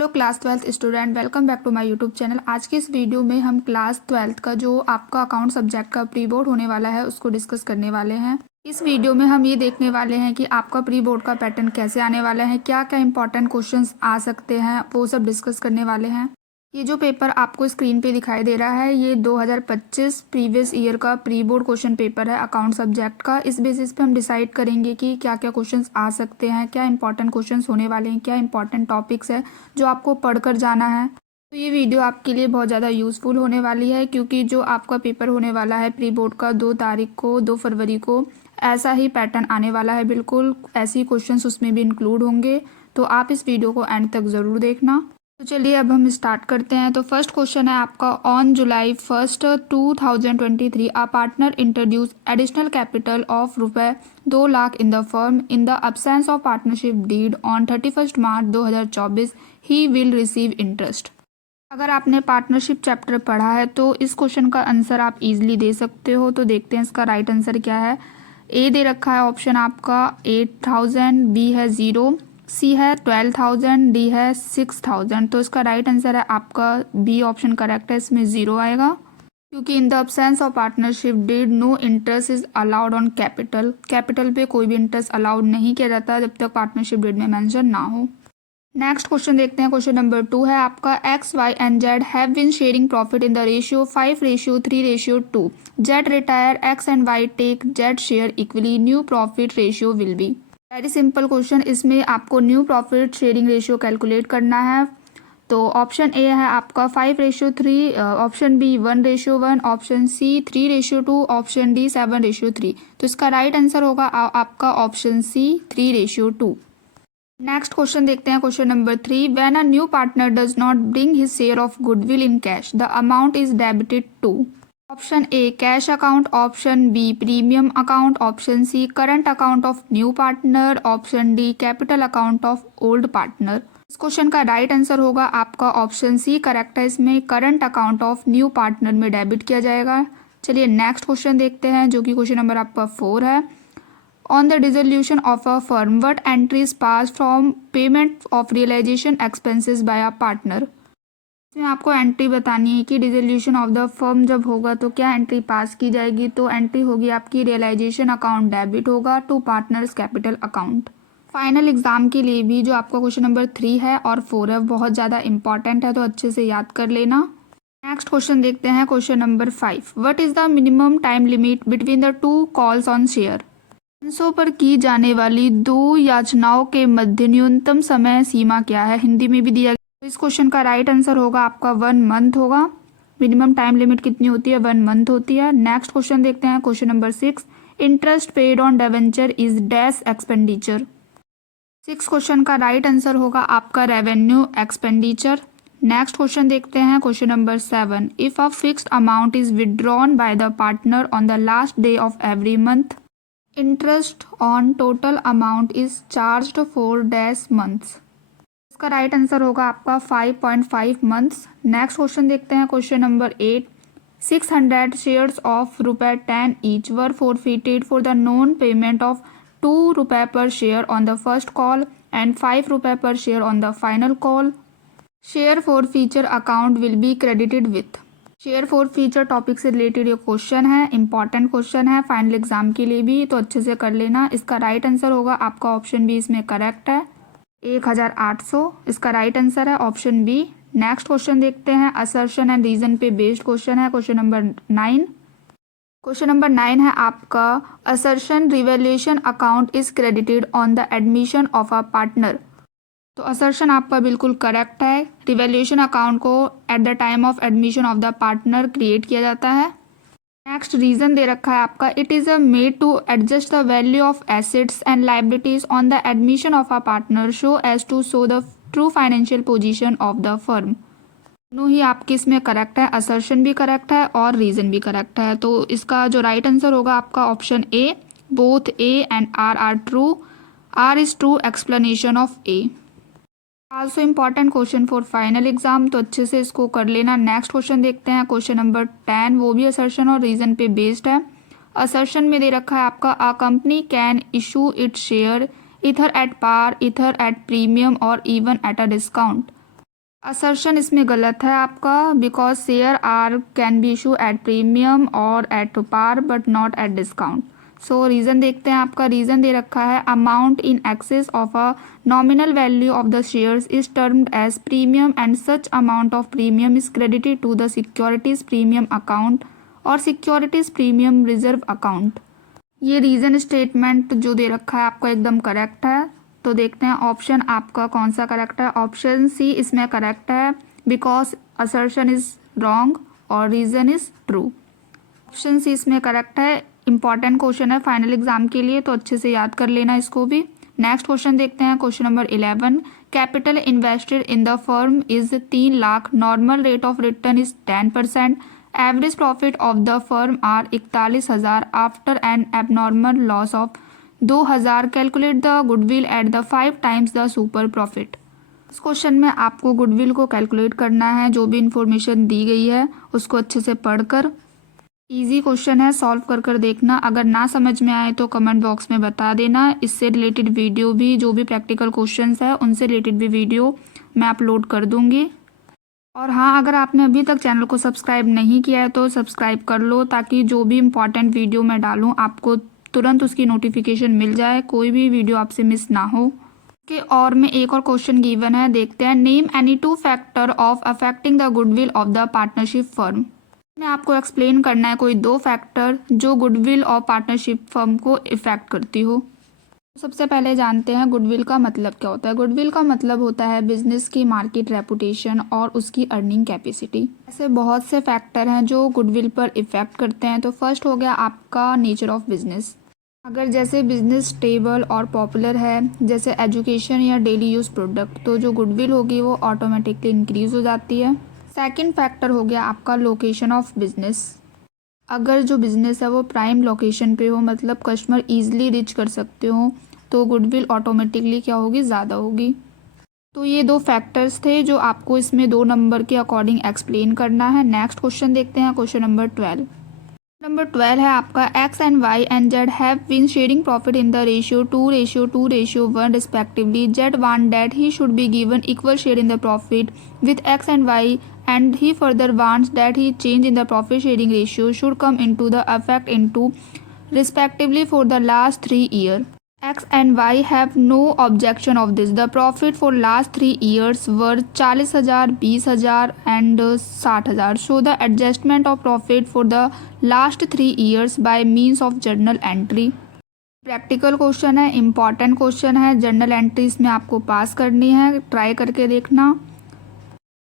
Hello class 12th student, welcome back to my YouTube channel. आज की इस video में हम क्लास 12th का जो आपका अकाउंट सब्जेक्ट का प्री बोर्ड होने वाला है उसको डिस्कस करने वाले हैं। इस वीडियो में हम ये देखने वाले हैं कि आपका प्री बोर्ड का पैटर्न कैसे आने वाला है, क्या क्या इंपॉर्टेंट क्वेश्चंस आ सकते हैं, वो सब डिस्कस करने वाले हैं। ये जो पेपर आपको स्क्रीन पे दिखाई दे रहा है ये 2025 प्रीवियस ईयर का प्री बोर्ड क्वेश्चन पेपर है अकाउंट सब्जेक्ट का। इस बेसिस पे हम डिसाइड करेंगे कि क्या क्या क्वेश्चंस आ सकते हैं, क्या इंपॉर्टेंट क्वेश्चंस होने वाले हैं, क्या इंपॉर्टेंट टॉपिक्स है जो आपको पढ़कर जाना है। तो ये वीडियो आपके लिए बहुत ज़्यादा यूज़फुल होने वाली है क्योंकि जो आपका पेपर होने वाला है प्री बोर्ड का 2 तारीख को 2 फरवरी को ऐसा ही पैटर्न आने वाला है, बिल्कुल ऐसे ही क्वेश्चंस उसमें भी इंक्लूड होंगे। तो आप इस वीडियो को एंड तक ज़रूर देखना। तो चलिए अब हम स्टार्ट करते हैं। तो फर्स्ट क्वेश्चन है आपका, on July 1st 2023 a partner introduce additional capital of ₹2 lakh in the firm in the absence of partnership deed on 31 March 2024 he will receive interest. अगर आपने पार्टनरशिप चैप्टर पढ़ा है तो इस क्वेश्चन का आंसर आप इजीली दे सकते हो। तो देखते हैं इसका राइट आंसर क्या है। ए दे रखा है ऑप्शन आपका 8000, बी है 0, सी है 12,000, डी है 6,000। तो इसका राइट आंसर है आपका बी ऑप्शन करेक्ट है, इसमें 0 आएगा क्योंकि in the absence of partnership deed no interest is allowed on capital. Capital पे कोई भी इंटरेस्ट अलाउड नहीं किया जाता जब तक पार्टनरशिप डीड में मेंशन ना हो। नेक्स्ट क्वेश्चन देखते हैं। क्वेश्चन नंबर 2 है आपका, X Y and Z have been sharing profit in the ratio 5:3:2। Z retire, X and Y take Z share equally, new profit ratio will be. Very simple question, इसमें आपको new profit sharing ratio calculate करना है। तो option A है आपका 5:3, option B 1:1, option C 3:2, option D 7:3। तो इसका right answer होगा आपका ऑप्शन सी 3:2। नेक्स्ट क्वेश्चन देखते हैं। Question number 3, when a new partner does not bring his share of goodwill in cash the amount is debited to. Option A cash account, option B premium account, option C current account of new partner, option D capital account of old partner. इस question का right answer होगा आपका option C correct है, इसमें current account of new partner में debit किया जाएगा। चलिए नेक्स्ट क्वेश्चन देखते हैं जो कि क्वेश्चन नंबर आपका 4 है। On the dissolution of a firm, what entries pass from payment of realization expenses by a partner? इसमें आपको एंट्री बतानी है कि डिसोल्यूशन ऑफ द फर्म जब होगा तो क्या एंट्री पास की जाएगी। तो एंट्री होगी आपकी रियलाइजेशन अकाउंट डेबिट होगा to partners capital account. Final exam के लिए भी जो आपका क्वेश्चन नंबर 3 है और 4 है बहुत ज़्यादा इंपॉर्टेंट है, तो अच्छे से याद कर लेना। नेक्स्ट क्वेश्चन देखते हैं। Question number 5, what is the minimum time limit between the 2 calls on share. अंशों पर की जाने वाली 2 याचनाओं के मध्य न्यूनतम समय सीमा क्या है, हिंदी में भी दिया गया। तो इस क्वेश्चन का राइट आंसर होगा आपका 1 मंथ होगा। मिनिमम टाइम लिमिट कितनी होती है, 1 मंथ होती है। नेक्स्ट क्वेश्चन देखते हैं। Question number 6, interest paid on debenture is dash expenditure. 6 question का राइट आंसर होगा आपका रेवेन्यू एक्सपेंडिचर। नेक्स्ट क्वेश्चन देखते हैं। Question number 7, if a fixed amount is withdrawn by the partner on the last day of every month, interest on total amount is charged for dash months. इसका right answer होगा आपका 5.5 months. Next question देखते हैं। Question number 8, 600 shares of ₹10 each were forfeited for the non payment of ₹2 पर share on the first call and ₹5 पर share on the final call. Share for feature account will be credited with. Share for feature topic से related ये question है, important question है final exam के लिए भी, तो अच्छे से कर लेना। इसका राइट आंसर होगा आपका ऑप्शन बी, इसमें करेक्ट है 1800। इसका राइट आंसर है ऑप्शन बी। नेक्स्ट क्वेश्चन देखते हैं। असर्शन एंड रीजन पे बेस्ड क्वेश्चन है। क्वेश्चन नंबर 9, क्वेश्चन नंबर 9 है आपका, assertion revaluation account is credited on the admission of a partner. तो असर्शन आपका बिल्कुल करेक्ट है। रिवैल्यूएशन अकाउंट को at the time of admission of the partner create किया जाता है। नेक्स्ट रीजन दे रखा है आपका, it is made to adjust the value of assets and liabilities on the admission of a partner so as to show the true financial position of the firm. दोनों ही आपकी इसमें करेक्ट है, assertion भी correct है और reason भी correct है। तो इसका जो राइट आंसर होगा आपका option A, both A and R are true. R is true explanation of A. Also important question for final exam, तो अच्छे से इसको कर लेना। नेक्स्ट क्वेश्चन देखते हैं। क्वेश्चन नंबर 10, वो भी असर्शन और रीजन पे बेस्ड है। असर्शन में दे रखा है आपका, a company can issue it share either at par, either at premium और even at a discount. Assertion इसमें गलत है आपका, because share are can be issue at premium और at par but not at discount. So reason देखते हैं, आपका reason दे रखा है amount in excess of a nominal value of the shares is termed as premium and such amount of premium is credited to the securities premium account और securities premium reserve account. ये reason statement जो दे रखा है आपका एकदम correct है। तो देखते हैं ऑप्शन आपका कौन सा करेक्ट है। ऑप्शन सी इसमें करेक्ट है, बिकॉज असर्शन इज रॉन्ग और reason is true. Option C इसमें करेक्ट है। इंपॉर्टेंट क्वेश्चन है फाइनल एग्जाम के लिए, तो अच्छे से याद कर लेना इसको भी। नेक्स्ट क्वेश्चन देखते हैं, question number 11। Capital invested in the firm is 3 lakh, normal rate of return is 10%, average profit of the firm are 41,000 after an abnormal loss of 2,000, calculate the goodwill at the 5 times the super profit. इस question में आपको goodwill को calculate करना है, जो भी information दी गई है उसको अच्छे से पढ़कर। इजी क्वेश्चन है, सॉल्व कर कर देखना। अगर ना समझ में आए तो कमेंट बॉक्स में बता देना। इससे रिलेटेड वीडियो भी, जो भी प्रैक्टिकल क्वेश्चंस है उनसे रिलेटेड भी वीडियो मैं अपलोड कर दूंगी। और हाँ, अगर आपने अभी तक चैनल को सब्सक्राइब नहीं किया है तो सब्सक्राइब कर लो, ताकि जो भी इम्पॉर्टेंट वीडियो मैं डालूँ आपको तुरंत उसकी नोटिफिकेशन मिल जाए, कोई भी वीडियो आपसे मिस ना हो। कि और में एक और क्वेश्चन गिवन है, देखते हैं। Name any 2 factor of affecting the goodwill of the partnership firm. में आपको एक्सप्लेन करना है कोई 2 फैक्टर जो गुडविल और पार्टनरशिप फर्म को इफेक्ट करती हो। सबसे पहले जानते हैं गुडविल का मतलब क्या होता है। गुडविल का मतलब होता है बिजनेस की मार्केट रेपुटेशन और उसकी अर्निंग कैपेसिटी। ऐसे बहुत से फैक्टर हैं जो गुडविल पर इफेक्ट करते हैं। तो फर्स्ट हो गया आपका नेचर ऑफ बिजनेस। अगर जैसे बिजनेस स्टेबल और पॉपुलर है, जैसे एजुकेशन या डेली यूज़ प्रोडक्ट, तो जो गुडविल होगी वो ऑटोमेटिकली इंक्रीज हो जाती है। सेकंड फैक्टर हो गया आपका लोकेशन ऑफ बिजनेस। अगर जो बिज़नेस है वो प्राइम लोकेशन पे हो, मतलब कस्टमर ईजिली रीच कर सकते हो, तो गुडविल ऑटोमेटिकली क्या होगी, ज़्यादा होगी। तो ये 2 फैक्टर्स थे जो आपको इसमें 2 नंबर के अकॉर्डिंग एक्सप्लेन करना है। नेक्स्ट क्वेश्चन देखते हैं, क्वेश्चन नंबर 12। नंबर 12 है आपका X and Y and Z have been sharing profit in the ratio 2:2:1 respectively. Z want that he should be given equal share in the profit with X and Y and he further wants that he change in the profit sharing ratio should come into the effect into respectively for the last 3 years. X and Y have no objection of this. The profit for last 3 years were 40,000, 20,000 and 60,000. So the adjustment of profit for the last 3 years by means of journal entry. Practical question है, important question है। Journal entry इसमें आपको पास करनी है, try करके देखना।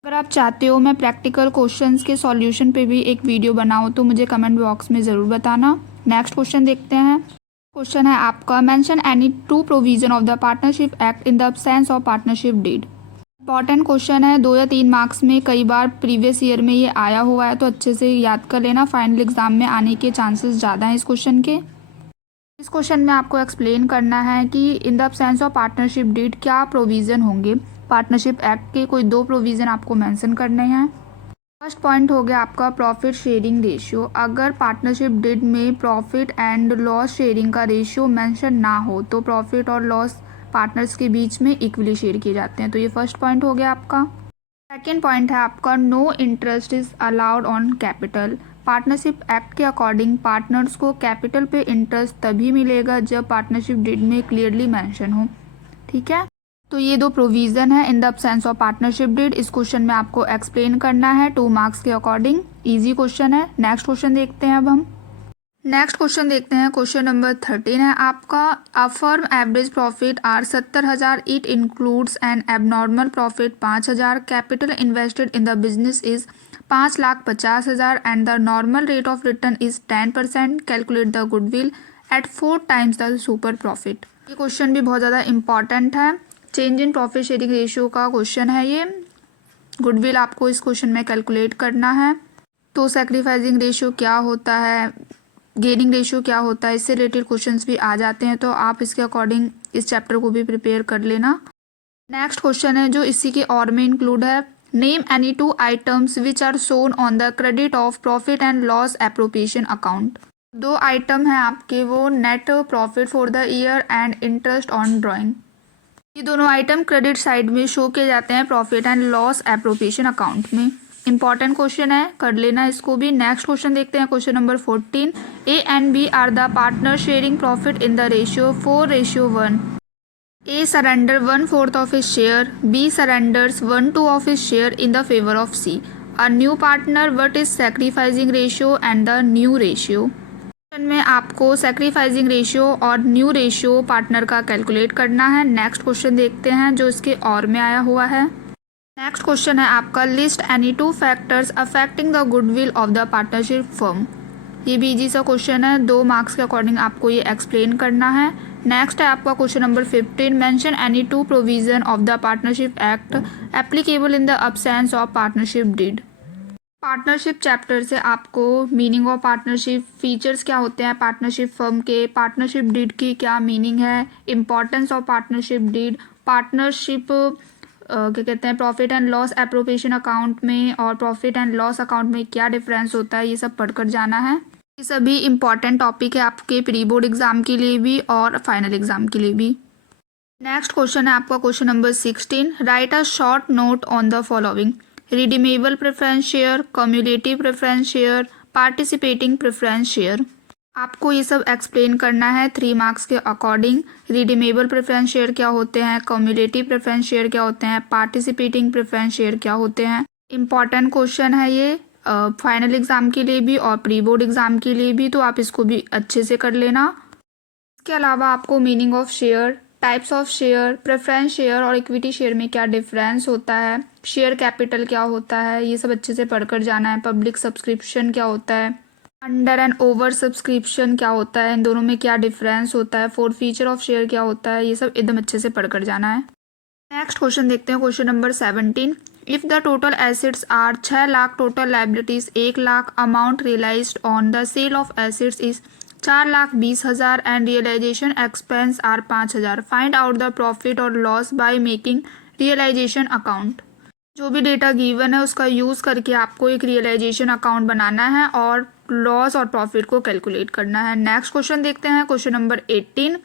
अगर आप चाहते हो मैं प्रैक्टिकल क्वेश्चंस के सॉल्यूशन पे भी एक वीडियो बनाऊँ तो मुझे कमेंट बॉक्स में ज़रूर बताना। नेक्स्ट क्वेश्चन देखते हैं। क्वेश्चन है आपका mention any 2 provision of the partnership act in the absence of partnership deed. Important question है, 2 या 3 मार्क्स में कई बार प्रीवियस ईयर में ये आया हुआ है, तो अच्छे से याद कर लेना। फाइनल एग्जाम में आने के चांसेस ज़्यादा हैं इस क्वेश्चन के। इस क्वेश्चन में आपको एक्सप्लेन करना है कि in the absence of partnership deed क्या प्रोविज़न होंगे। पार्टनरशिप एक्ट के कोई 2 प्रोविज़न आपको मेंशन करने हैं। फर्स्ट पॉइंट हो गया आपका प्रॉफिट शेयरिंग रेशियो। अगर पार्टनरशिप डीड में प्रॉफिट एंड लॉस शेयरिंग का रेशियो मेंशन ना हो तो प्रॉफिट और लॉस पार्टनर्स के बीच में इक्वली शेयर किए जाते हैं। तो ये फर्स्ट पॉइंट हो गया आपका। सेकेंड पॉइंट है आपका no interest is allowed on capital. Partnership act के अकॉर्डिंग पार्टनर्स को कैपिटल पे इंटरेस्ट तभी मिलेगा जब पार्टनरशिप डीड में क्लियरली मेंशन हो। ठीक है, तो ये 2 प्रोविज़न है in the absence of partnership deed. इस क्वेश्चन में आपको एक्सप्लेन करना है 2 मार्क्स के अकॉर्डिंग। इजी क्वेश्चन है। नेक्स्ट क्वेश्चन देखते हैं अब हम। नेक्स्ट क्वेश्चन देखते हैं, क्वेश्चन नंबर 13 है आपका a firm average profit are 70,000, it includes an abnormal profit 5,000, capital invested in the business is 5,50,000 and the normal rate of return is 10%, calculate the goodwill at 4 times the super profit. ये question भी बहुत ज़्यादा important है। Change in profit sharing ratio का question है ये। Goodwill आपको इस क्वेश्चन में कैलकुलेट करना है। तो सैक्रिफाइसिंग रेशियो क्या होता है, गेनिंग रेशियो क्या होता है, इससे रिलेटेड क्वेश्चंस भी आ जाते हैं, तो आप इसके अकॉर्डिंग इस चैप्टर को भी प्रिपेयर कर लेना। नेक्स्ट क्वेश्चन है जो इसी के और में इंक्लूड है, name any 2 items which are shown on the credit of profit and loss appropriation account. 2 item हैं आपके वो net profit for the year and interest on drawing. ये दोनों आइटम क्रेडिट साइड में शो किए जाते हैं profit and loss appropriation account में। इंपॉर्टेंट क्वेश्चन है, कर लेना इसको भी। नेक्स्ट क्वेश्चन देखते हैं, question number 14। A and B are the partner sharing profit in the ratio 4:1। A surrender 1/4 of his share. B surrenders 1/2 of his share in the favor of C. A new partner, what is sacrificing ratio and the new ratio? Question में आपको sacrificing ratio और new ratio partner का calculate करना है। Next question देखते हैं जो इसके और में आया हुआ है। नेक्स्ट क्वेश्चन है आपका, list any 2 factors affecting the goodwill of the partnership firm. ये भी इजी सा क्वेश्चन है, 2 मार्क्स के अकॉर्डिंग आपको ये एक्सप्लेन करना है। नेक्स्ट है आपका question number 15। Mention any 2 provision of the partnership act applicable in the absence of partnership deed. Partnership chapter से आपको मीनिंग ऑफ पार्टनरशिप, फीचर्स क्या होते हैं पार्टनरशिप फर्म के, पार्टनरशिप डीड की क्या मीनिंग है, importance of partnership deed, partnership क्या कहते हैं profit and loss appropriation account में और प्रॉफिट एंड लॉस अकाउंट में क्या डिफरेंस होता है, ये सब पढ़कर जाना है। ये सभी इंपॉर्टेंट टॉपिक है आपके प्री बोर्ड एग्जाम के लिए भी और फाइनल एग्जाम के लिए भी। नेक्स्ट क्वेश्चन है आपका question number 16। Right a short note on the following: redeemable preference share, cumulative preference share, participating preference share. आपको ये सब एक्सप्लेन करना है 3 मार्क्स के अकॉर्डिंग। रिडीमेबल प्रेफरेंस शेयर क्या होते हैं, कम्युलेटिव प्रेफरेंस शेयर क्या होते हैं, पार्टिसिपेटिंग प्रेफरेंस शेयर क्या होते हैं। इंपॉर्टेंट क्वेश्चन है ये फाइनल एग्ज़ाम के लिए भी और प्री बोर्ड एग्ज़ाम के लिए भी, तो आप इसको भी अच्छे से कर लेना। इसके अलावा आपको meaning of share, types of share, preference share और इक्विटी शेयर में क्या डिफरेंस होता है, शेयर कैपिटल क्या होता है, ये सब अच्छे से पढ़कर जाना है। पब्लिक सब्सक्रिप्शन क्या होता है, अंडर एंड ओवर सब्सक्रिप्शन क्या होता है, इन दोनों में क्या डिफरेंस होता है, फीचर ऑफ शेयर क्या होता है, ये सब एकदम अच्छे से पढ़कर जाना है। नेक्स्ट क्वेश्चन देखते हैं, question number 17। If the total assets are 6 lakh, total liabilities 1 lakh, amount realised on the sale of assets is 4,20,000 and realisation expense are 5,000। Find out the profit और loss by making realisation account. जो भी data given है उसका use करके आपको एक realisation account बनाना है और लॉस और प्रॉफिट को कैलकुलेट करना है। नेक्स्ट क्वेश्चन देखते हैं, question number 18।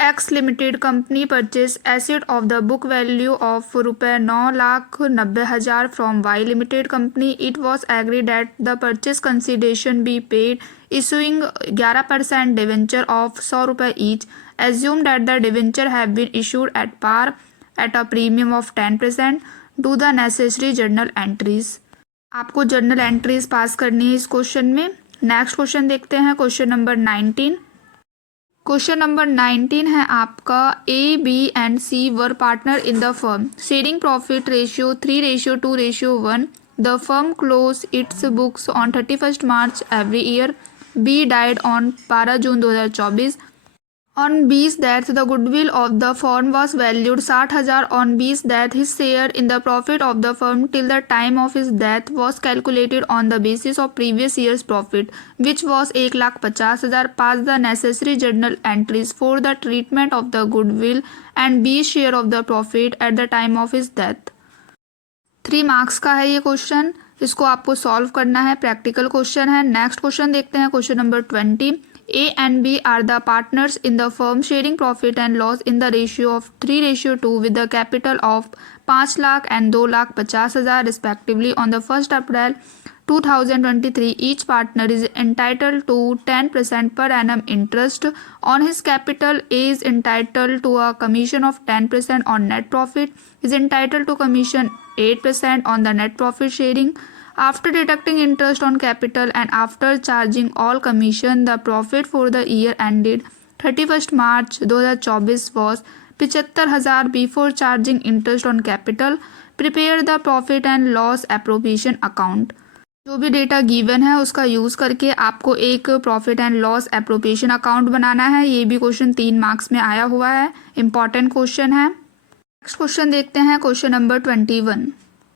X limited company purchase asset of the book value of ₹9,90,000 from Y limited company. It was agree that the purchase consideration be paid issuing 11% debenture of ₹100 each. Assume that the debenture have been issued at par at a premium of 10%। Do the necessary journal entries. आपको journal entries pass करनी है इस question में। Next question देखते हैं, question number 19। Question number 19 है आपका, A B and C were partner in the firm, sharing profit ratio 3:2:1। The firm close its books on 31 March every year. B died on 12 June 2024। On B's death, the goodwill of the firm was valued 60,000. On B's death, his share in the profit of the firm till the time of his death was calculated on the basis of previous year's profit, which was 1,50,000. Pass the necessary journal entries for the treatment of the goodwill and B's share of the profit at the time of his death. 3 marks का है ये question, इसको आपको solve करना है, practical question है। Next question देखते हैं, question number 20। A and B are the partners in the firm sharing profit and loss in the ratio of 3:2 with the capital of 5 lakh and 2,50,000 respectively. On the 1st April 2023, each partner is entitled to 10% per annum interest on his capital. A is entitled to a commission of 10% on net profit, is entitled to commission 8% on the net profit sharing. After deducting interest on capital and after charging all commission, the profit for the year ended 31st March 2024 was 75,000 before charging interest on capital. Prepare the profit and loss appropriation account. जो भी data given है उसका use करके आपको एक profit and loss appropriation account बनाना है। ये भी क्वेश्चन 3 मार्क्स में आया हुआ है, इंपॉर्टेंट क्वेश्चन है। नेक्स्ट क्वेश्चन देखते हैं, क्वेश्चन नंबर 21।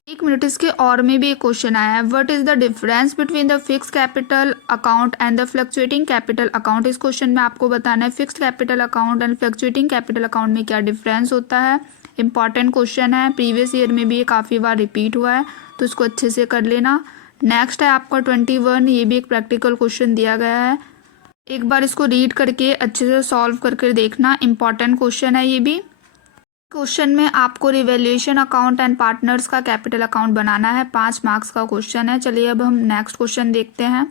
1 मिनट इसके और में भी एक क्वेश्चन आया है, what is the difference between the fix capital account and the fluctuating capital account. इस क्वेश्चन में आपको बताना है fixed capital account and fluctuating capital account में क्या डिफरेंस होता है। इंपॉर्टेंट क्वेश्चन है, प्रीवियस ईयर में भी ये काफ़ी बार रिपीट हुआ है, तो इसको अच्छे से कर लेना। नेक्स्ट है आपका 21, ये भी एक प्रैक्टिकल क्वेश्चन दिया गया है, एक बार इसको रीड करके अच्छे से सॉल्व करके देखना, इंपॉर्टेंट क्वेश्चन है ये भी। क्वेश्चन में आपको रिवैल्यूएशन अकाउंट एंड पार्टनर्स का कैपिटल अकाउंट बनाना है। 5 मार्क्स का क्वेश्चन है। चलिए अब हम नेक्स्ट क्वेश्चन देखते हैं।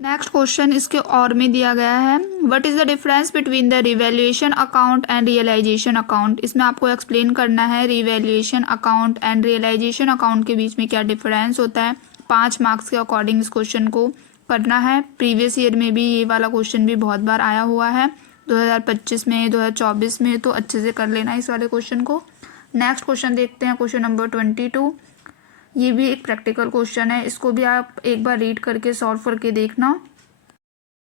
नेक्स्ट क्वेश्चन इसके और में दिया गया है, what is the difference between the revaluation account and realisation account. इसमें आपको एक्सप्लेन करना है revaluation account and realisation account के बीच में क्या डिफरेंस होता है। 5 मार्क्स के अकॉर्डिंग इस क्वेश्चन को करना है। प्रीवियस ईयर में भी ये वाला क्वेश्चन भी बहुत बार आया हुआ है, 2025 में, 2024 में, तो अच्छे से कर लेना इस वाले क्वेश्चन को। नेक्स्ट क्वेश्चन देखते हैं, क्वेश्चन नंबर 22। ये भी एक प्रैक्टिकल क्वेश्चन है, इसको भी आप एक बार रीड करके सॉल्व करके देखना।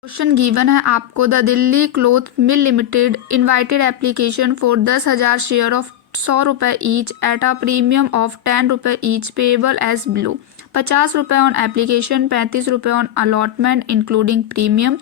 क्वेश्चन गिवन है आपको, the Delhi cloth mill limited invited application for 10,000 share of 100 रुपये each eight a premium of 10 रुपये ईच पेएबल एज बिलो। 50 रुपये ऑन एप्लीकेशन, 35 रुपये ऑन अलॉटमेंट इंक्लूडिंग प्रीमियम,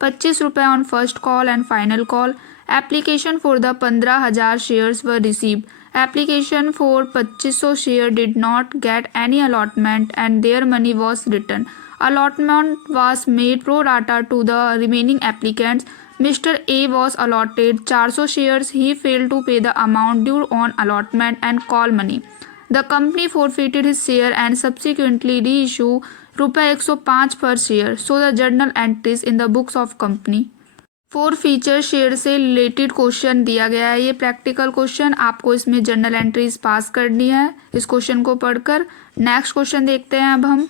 25 रुपये on first call and final call. Application for the 15,000 shares were received. Application for 2500 share did not get any allotment and their money was returned. Allotment was made pro rata to the remaining applicants. Mr. A was allotted 400 shares. He failed to pay the amount due on allotment and call money. The company forfeited his share and subsequently reissued ₹105 per share. So the journal entries in the books of company. 4 feature share से related question दिया गया है। ये practical question, आपको इसमें journal entries pass करनी है इस क्वेश्चन को पढ़कर। नेक्स्ट क्वेश्चन देखते हैं अब हम।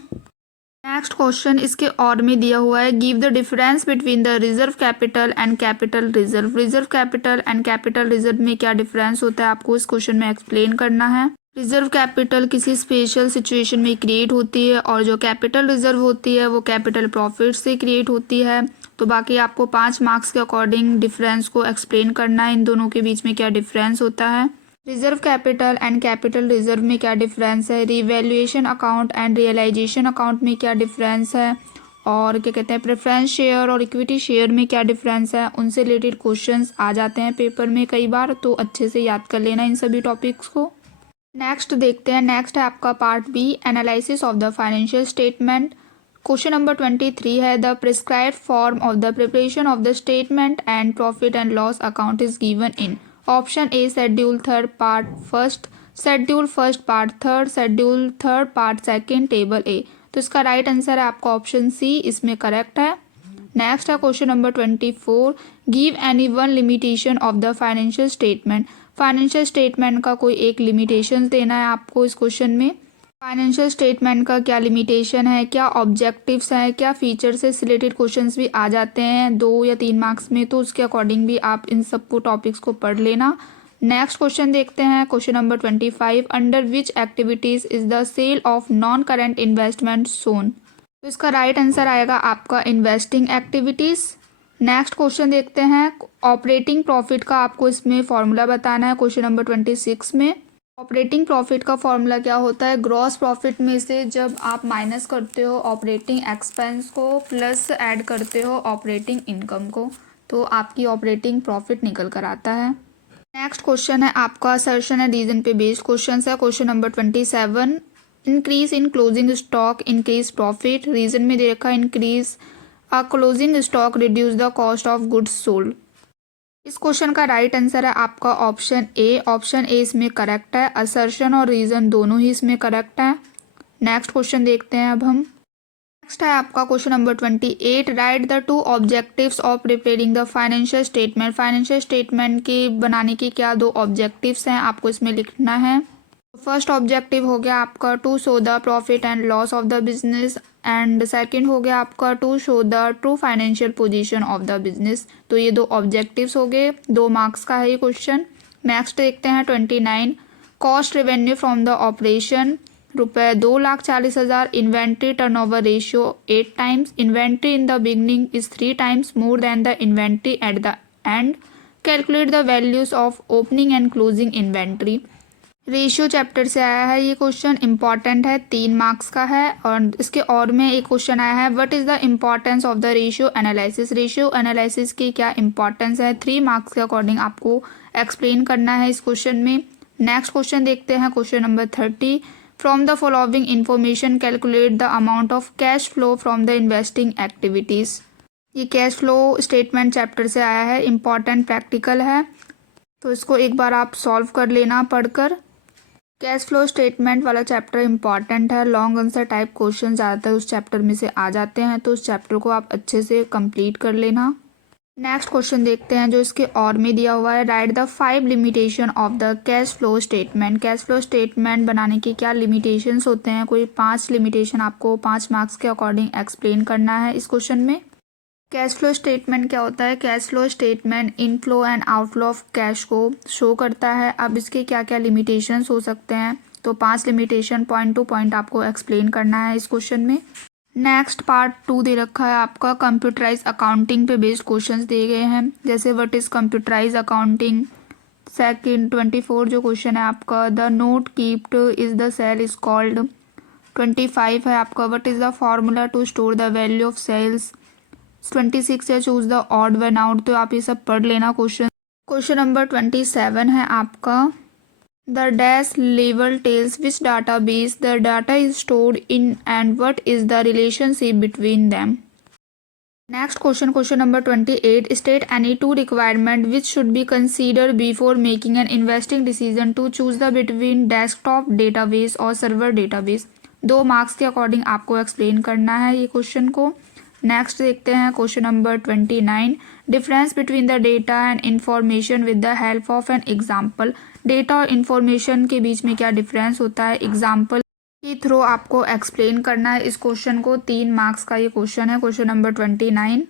नेक्स्ट क्वेश्चन इसके और में दिया हुआ है, give the difference between the reserve capital and capital reserve. Reserve capital and capital reserve में क्या डिफरेंस होता है, आपको इस क्वेश्चन में एक्सप्लेन करना है। रिजर्व कैपिटल किसी स्पेशल सिचुएशन में क्रिएट होती है और जो कैपिटल रिजर्व होती है वो कैपिटल प्रॉफिट से क्रिएट होती है। तो बाकी आपको 5 मार्क्स के अकॉर्डिंग डिफरेंस को एक्सप्लेन करना है, इन दोनों के बीच में क्या डिफरेंस होता है। Reserve capital and capital reserve में क्या डिफरेंस है, revaluation account and realisation account में क्या डिफरेंस है, और क्या कहते हैं प्रेफरेंस शेयर और इक्विटी शेयर में क्या डिफरेंस है। उनसे रिलेटेड क्वेश्चंस आ जाते हैं पेपर में कई बार, तो अच्छे से याद कर लेना इन सभी टॉपिक्स को। नेक्स्ट देखते हैं, नेक्स्ट है आपका part B, analysis of the financial statement. Question number 23 है, the prescribed form of the preparation of the statement and profit and loss account is given in option A schedule 3 part 1, schedule 1 part 3, schedule 3 part 2, table A. तो इसका right answer है आपका option C, इसमें correct है। Next है question number 24, give any one limitation of the financial statement. Financial statement का कोई एक लिमिटेशन देना है आपको इस क्वेश्चन में। फाइनेंशियल स्टेटमेंट का क्या लिमिटेशन है, क्या ऑब्जेक्टिव्स हैं, क्या फीचर से रिलेटेड क्वेश्चंस भी आ जाते हैं 2 या 3 मार्क्स में, तो उसके अकॉर्डिंग भी आप इन सबको टॉपिक्स को पढ़ लेना। नेक्स्ट क्वेश्चन देखते हैं, question number 25, under which activities is the sale of non current investment shown. तो इसका राइट आंसर आएगा आपका इन्वेस्टिंग एक्टिविटीज़। नेक्स्ट क्वेश्चन देखते हैं, ऑपरेटिंग प्रॉफिट का आपको इसमें फॉर्मूला बताना है। क्वेश्चन नंबर 26 में ऑपरेटिंग प्रॉफिट का फॉर्मूला क्या होता है, ग्रॉस प्रॉफिट में से जब आप माइनस करते हो ऑपरेटिंग एक्सपेंस को प्लस ऐड करते हो ऑपरेटिंग इनकम को, तो आपकी ऑपरेटिंग प्रॉफिट निकल कर आता है। नेक्स्ट क्वेश्चन है आपका असर्शन एंड रीजन पे बेस्ड क्वेश्चन है। Question number 27, increase in closing stock increase profit. Reason में दे रखा है increase a closing stock reduce the cost of goods sold. इस क्वेश्चन का राइट आंसर है आपका ऑप्शन ए। ऑप्शन ए इसमें करेक्ट है, असर्शन और रीजन दोनों ही इसमें करेक्ट है। नेक्स्ट क्वेश्चन देखते हैं अब हम। नेक्स्ट है आपका question number 28, right the 2 objectives of preparing the financial statement. Financial statement के बनाने के क्या 2 ऑब्जेक्टिव्स हैं, आपको इसमें लिखना है। फर्स्ट ऑब्जेक्टिव हो गया आपका to show the profit and loss of the business, and second हो गया आपका to show the true financial position of the business. तो ये 2 ऑब्जेक्टिव्स हो गए, 2 मार्क्स का है ये क्वेश्चन। नेक्स्ट देखते हैं 29, cost revenue from the operation ₹2,40,000, inventory turnover ratio 8 times, inventory in the beginning is 3 times more than the inventory at the end, calculate the values of opening and closing inventory. Ratio chapter से आया है ये question, important है, 3 marks का है। और इसके और में एक क्वेश्चन आया है, what is the importance of the ratio analysis. Ratio analysis की क्या इंपॉर्टेंस है, 3 मार्क्स के अकॉर्डिंग आपको एक्सप्लेन करना है इस क्वेश्चन में। नेक्स्ट क्वेश्चन देखते हैं, question number 30, from the following information calculate the amount of cash flow from the investing activities. ये कैश फ्लो स्टेटमेंट चैप्टर से आया है, इंपॉर्टेंट प्रैक्टिकल है। तो इसको एक बार आप सॉल्व कर लेना पढ़कर। कैश फ्लो स्टेटमेंट वाला चैप्टर इंपॉर्टेंट है, लॉन्ग आंसर टाइप क्वेश्चन ज़्यादातर उस चैप्टर में से आ जाते हैं, तो उस चैप्टर को आप अच्छे से कंप्लीट कर लेना। नेक्स्ट क्वेश्चन देखते हैं जो इसके और में दिया हुआ है। Right the 5 limitation of the cash flow statement. Cash flow statement बनाने के क्या लिमिटेशंस होते हैं, कोई 5 लिमिटेशन आपको 5 मार्क्स के अकॉर्डिंग एक्सप्लेन करना है इस क्वेश्चन में। कैश फ्लो स्टेटमेंट क्या होता है? Cash flow statement inflow and outflow of cash को शो करता है। अब इसके क्या क्या लिमिटेशंस हो सकते हैं, तो 5 लिमिटेशन पॉइंट टू पॉइंट आपको एक्सप्लेन करना है इस क्वेश्चन में। नेक्स्ट पार्ट 2 दे रखा है आपका, कंप्यूटराइज अकाउंटिंग पे बेस्ड क्वेश्चंस दिए गए हैं, जैसे what is computerise accounting. Second 24 जो क्वेश्चन है आपका, the note kept is the cell is called. 25 है आपका, what is the formula to store the value of sales. 26 है choose the odd one out. तो आप ये सब पढ़ लेना क्वेश्चन। क्वेश्चन नंबर 27 है आपका, the dash level tells which database the data is stored in and what is the relationship between them. Next question, question number 28. State any 2 requirement which should be considered before making an investing decision to choose the between desktop database और server database. 2 marks के according आपको explain करना है ये question को। Next देखते हैं question number 29। Difference between the data and information with the help of an example. Data और इन्फॉर्मेशन के बीच में क्या डिफरेंस होता है, एग्जाम्पल के थ्रू आपको एक्सप्लेन करना है इस क्वेश्चन को। 3 मार्क्स का ये क्वेश्चन है, क्वेश्चन नंबर 29।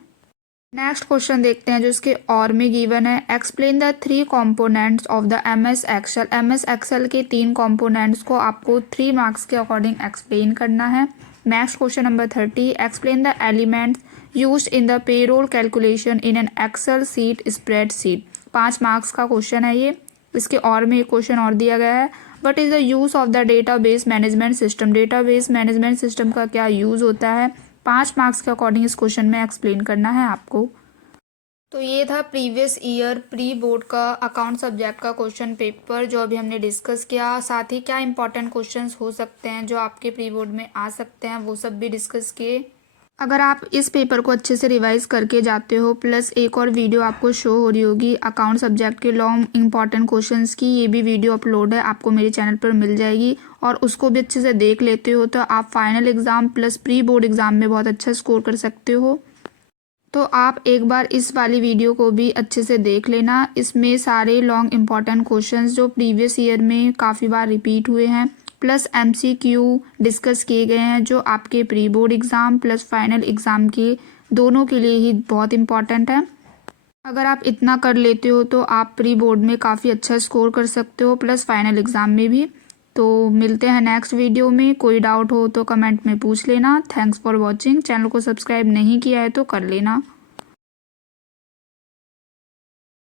नेक्स्ट क्वेश्चन देखते हैं जो इसके और में गिवन है। Explain the 3 components of the MS Excel. MS Excel के 3 कंपोनेंट्स को आपको 3 मार्क्स के अकॉर्डिंग एक्सप्लेन करना है। Next question number 30। Explain the elements used in the payroll calculation in an Excel sheet spreadsheet. 5 marks का question है ये। इसके और में एक क्वेश्चन और दिया गया है, what is the use of the database management system. Database management system का क्या यूज़ होता है, 5 मार्क्स के अकॉर्डिंग इस क्वेश्चन में एक्सप्लेन करना है आपको। तो ये था प्रीवियस ईयर प्री बोर्ड का अकाउंट सब्जेक्ट का क्वेश्चन पेपर जो अभी हमने डिस्कस किया। साथ ही क्या इंपॉर्टेंट क्वेश्चंस हो सकते हैं जो आपके प्री बोर्ड में आ सकते हैं वो सब भी डिस्कस किए। अगर आप इस पेपर को अच्छे से रिवाइज करके जाते हो, प्लस एक और वीडियो आपको शो हो रही होगी अकाउंट सब्जेक्ट के लॉन्ग इंपॉर्टेंट क्वेश्चंस की, ये भी वीडियो अपलोड है, आपको मेरे चैनल पर मिल जाएगी, और उसको भी अच्छे से देख लेते हो तो आप final exam plus pre board exam में बहुत अच्छा स्कोर कर सकते हो। तो आप एक बार इस वाली वीडियो को भी अच्छे से देख लेना। इसमें सारे लॉन्ग इंपॉर्टेंट क्वेश्चंस जो प्रीवियस ईयर में काफ़ी बार रिपीट हुए हैं प्लस MCQ डिस्कस किए गए हैं जो आपके pre board exam plus final exam के दोनों के लिए ही बहुत इंपॉर्टेंट है। अगर आप इतना कर लेते हो तो आप प्री बोर्ड में काफ़ी अच्छा स्कोर कर सकते हो प्लस फाइनल एग्ज़ाम में भी। तो मिलते हैं नेक्स्ट वीडियो में। कोई डाउट हो तो कमेंट में पूछ लेना। Thanks for watching. चैनल को सब्सक्राइब नहीं किया है तो कर लेना।